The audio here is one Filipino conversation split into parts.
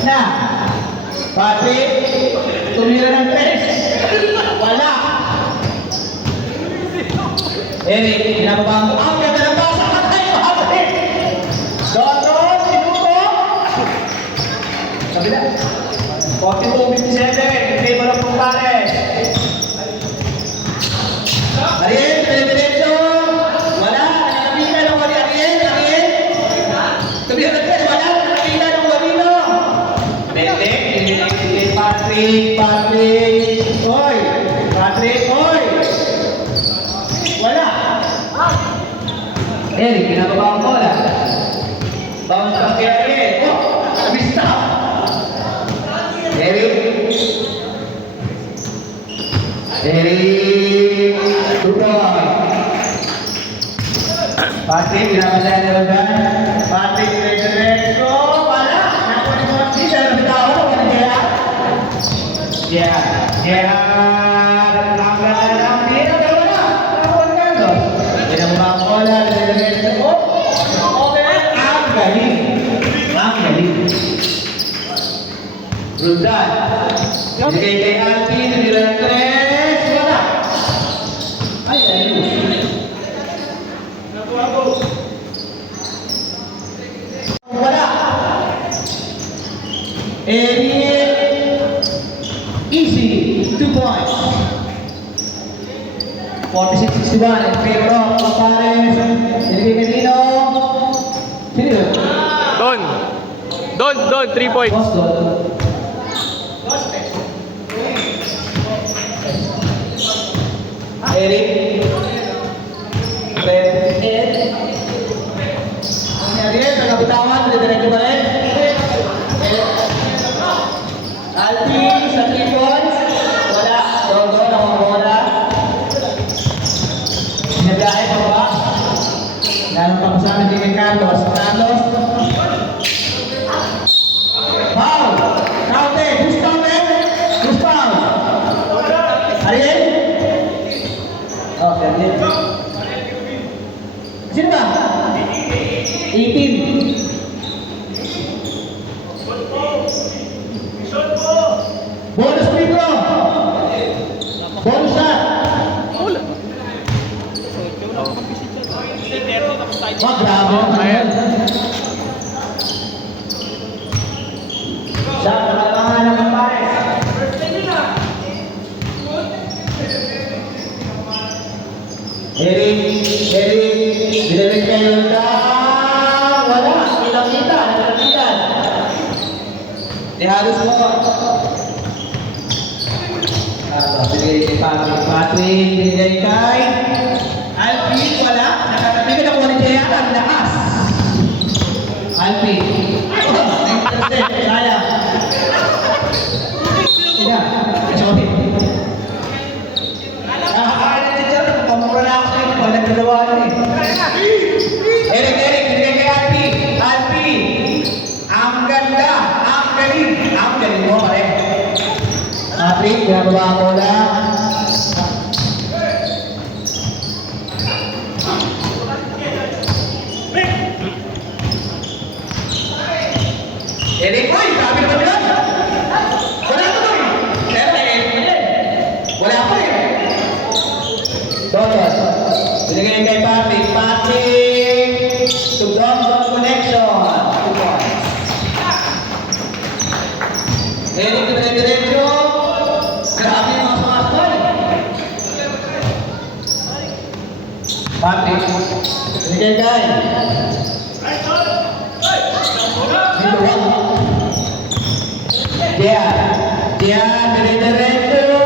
Na. Patrick, tumira ng press. Wala. Eric, pinababa mo. Ang ganda ng basa. Patay, Patrick. Doon, sinuko. Kabila. 42-57. Hindi mo lang pong pares. Ariel, diretso. Wala. Nakapila ng wali. Ariel. Tumira ng press. Wala. Nakapila ng walino. Bete. Patrick. Oy. Patrick, oy. Wala. Eric, pinababa ang bola. Bounce back kay Ariel. Oh, mista. Eric. 2 point. Patrick, pinababa na naman. Patrick, diretso. Wala. Nakuha mo ang sisa. Nabitawan. Wala kaya. Yeah. Ang ganda ng pira. Wala. Nakuha na ito. Pinababa ang bola. Diretso. Ang galing. Roldan. Binigay kay Alvin. Nila ng 3. Wala. Ay. Wala. Easy. 2 points. 46-61 in favor of Papares. Binigay kay Dino. Sino? Don, 3 points. Boston. Eric. Ed. Ariel, nakabitawan. Diretso ba rin? Alvin, sa 3 points. Wala. Dodo, nakabola. Sinabiyahe pa ba? Lalo pa sa amin kay Carlos. Foul! Counted! Who's counted? Who's foul? Ariel? Okay, Ariel. Sino ba? 18. Bonus free throw. Bonus shot. Wag, grabe. Sa kalabangan ng Papares. Eric, binalik kayo na. Wala, kita. Ihalos mo. Binigay kay Patrick, binigay kay Alvin, wala. Nakakabigay na kulit niya yata, lakas. Alvin. Sayang. Sige, kasotin. Nakakaalit din siya, pamura na ako sa'yo, wala nagdalawa eh. Eric, binigay kay Alvin. Ang ganda, ang galing mo, pare. Patrick, pinababa ang bola. Eric, oy, sabi naman yun. Wala ko to eh. Wala ko eh. Dodos. Binigay kay Patrick. To Dodos connection. 2 points. Eric, diretso. Grabe yung mga sumasal. Patrick. Binigay kay. Dia diretso.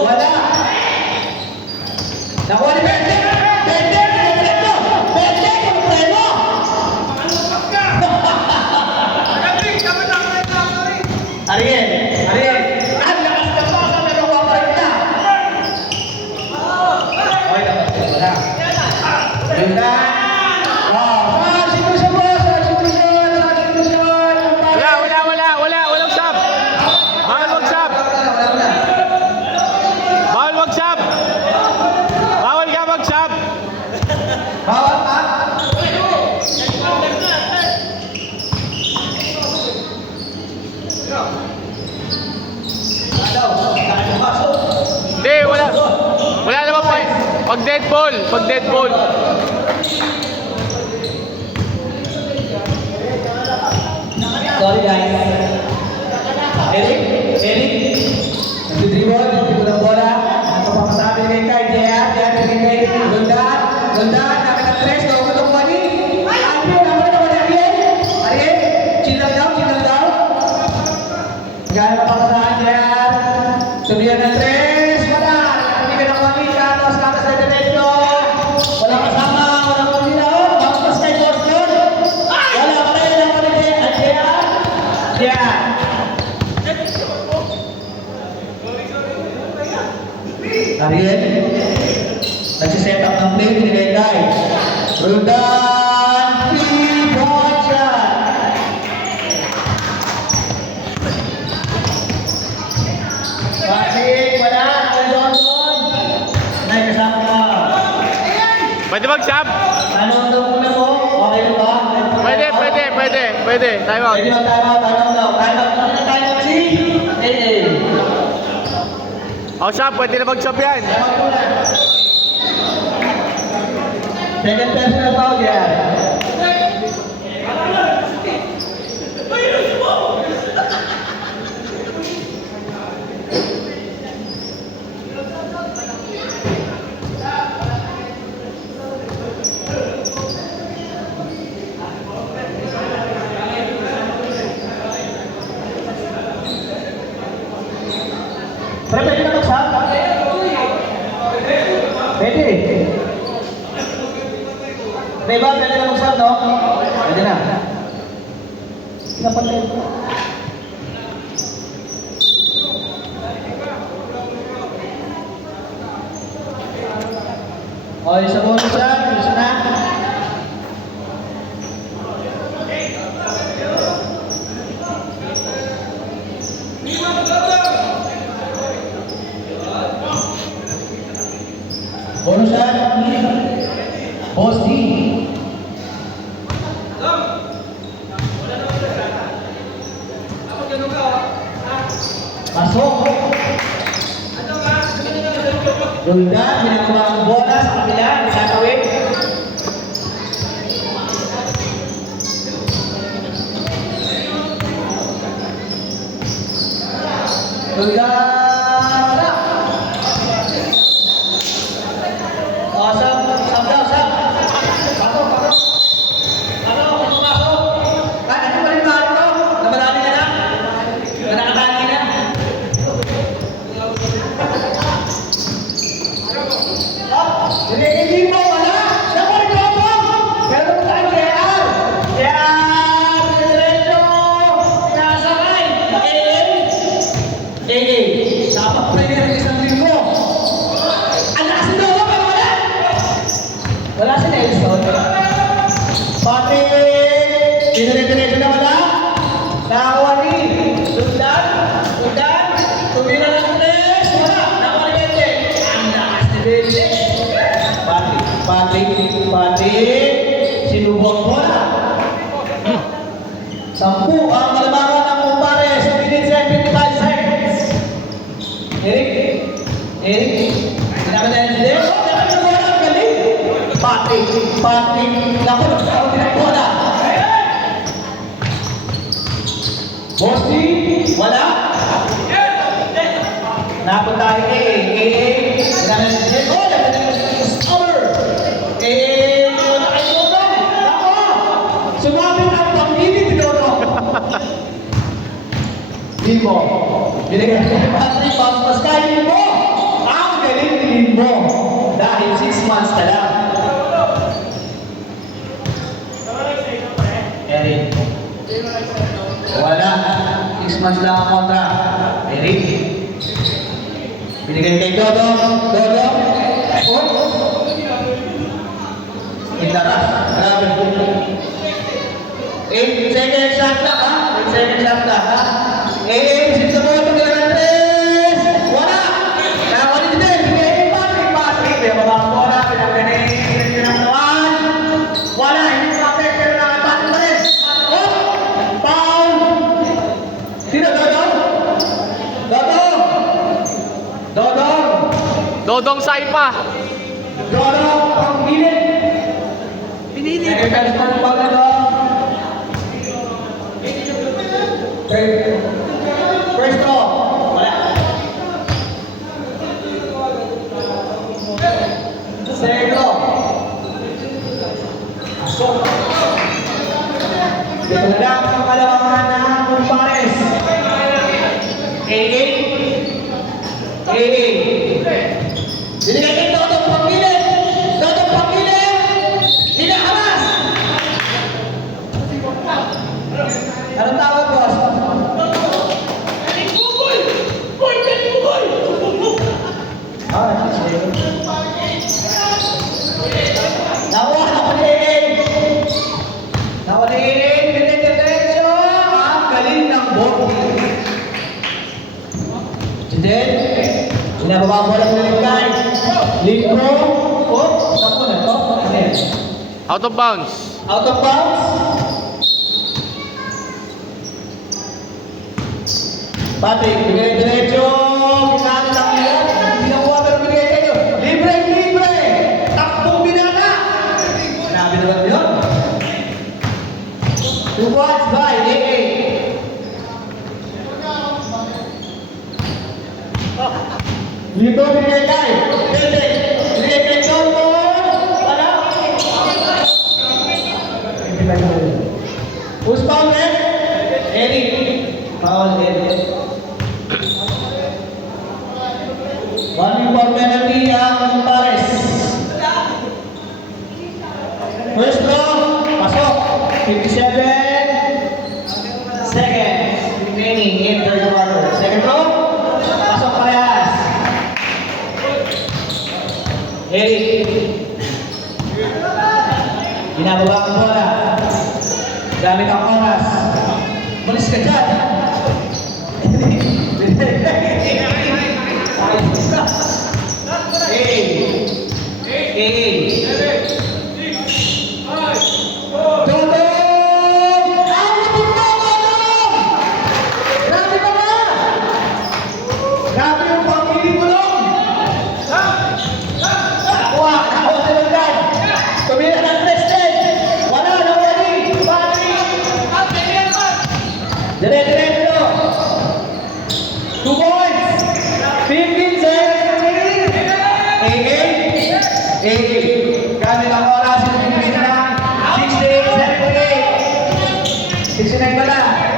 Wala. Nakuha ni Bente. Kumpreno. Ariel. Ang lakas ng pasa, pero waparin na. Okay, dapat wala. Yun na. Walang sub. Pag dead ball. Pag dead ball. Sorry guys. Eric, nagdidribol ng bola. Napapasabi kay Kai, Jaya kay Gundan, namin ang tres, gawin mali. Ariel, naman naman Ariel, chill lang daw. Gaya napapasahan Jaya, subihan ng tres, wala. Nakapigil ng mali, Carlos sa derecho. Wala kasama, wala mali na. Tapos kay Boston. Wala pa rin ang mali Jaya. Ariel, nagsiset up ng play, binigay kay Roldan Pibocha. Bakit? Wala, Johnson. May kasama ka. Pwede mag-sub? Ano daw muna mo? Okay na ba? Pwede. Time out. Pwede mag-time out. Time out si O, sub. Pwede na mag-sub yan. Second personal foul yan. Pero pwede na mag-sub? Pwede. Diba, pwede na mag-sub, no? Pwede na. Napatay ko. O, isa mo siya. Isa na. Bonus shot. Boss D. Pasok. Roldan, ginagawa ang bola sa kabila. Isatawid. Roldan. Dapat player ng isang linggo. Ang lakas nito, pero wala. Wala si Nelson. Pati, dinire-diretso na wala. Nakakuha ni Rundan, tumira ng tres, wala. Nakakuha ni Bente. Ang lakas ni Bente. Pati, sinubok bola. 10 ang malamangan ng kumpare sa minutes and 55 seconds. Eric, sinabi na yun din. Oh, dapat yung bola, ang galing. Pati, naku, nagkaroon din ang bola. Bossy, wala. Napunta rin sinabi na yun din. Oh, dapat yung scorer. Wala kayo doon. Naku, sumabit ang pang-ibig doon. Limbo. Binigyan ko yung Patrick Paspas kay Limbo. Ang galing ni Limbo. Dahil 6 months na lang. Eric. Wala. 6 months lang ang kontra. Eric. Binigyan kay Dodo. Indaras. Grabe. 8 seconds shot lang ha. 8 seconds shot lang ha. Sip sa bola, tumira ng tres. Wala. Nakakulit din. Bigay Patrick. May mabang bola. Pinaganin. Pinagtawan. Wala. Hindi mapek. Pero nakatakin pa rin. Oh! Foul. Sino? Dodong Saipa. Doro, panggilit. Second best man pa na to. First off. Wala. Second off. Wala ang kalamangan na kumpares. AA. AA. Dinigay ito itong panggilit. Itong panggilit. Hinahamas. Anong tawag, boss? Nakuha na pa ni AA. Nakuha ni AA. Diretso. Ang galing ng ball. Then, sinababa mo lang ng guys. Lingko. Oh, saan na to? Out of bounds. Out of bounds. Patrick, bigay diretso. Binata lang yan. Hindi nakuha pero bigay kayo. Libre, libre. Takbong binata. Sinabi na lang yun. 2 points by AA. Dito, bigay kay. Bebe. Bigay kay Toto. Wala. Who's foul, eh? Eric. Foul, Eric. One more penalty ang Pares. First throw. Pasok. 57 seconds remaining in third quarter. Second throw. Pasok parehas. Eric. Binababa ang bola. Gamit ang oras. Malis ka dyan. Dire-diretso. 2 points. 15 seconds remaining. AA. Gamit ang oras. 69 pala.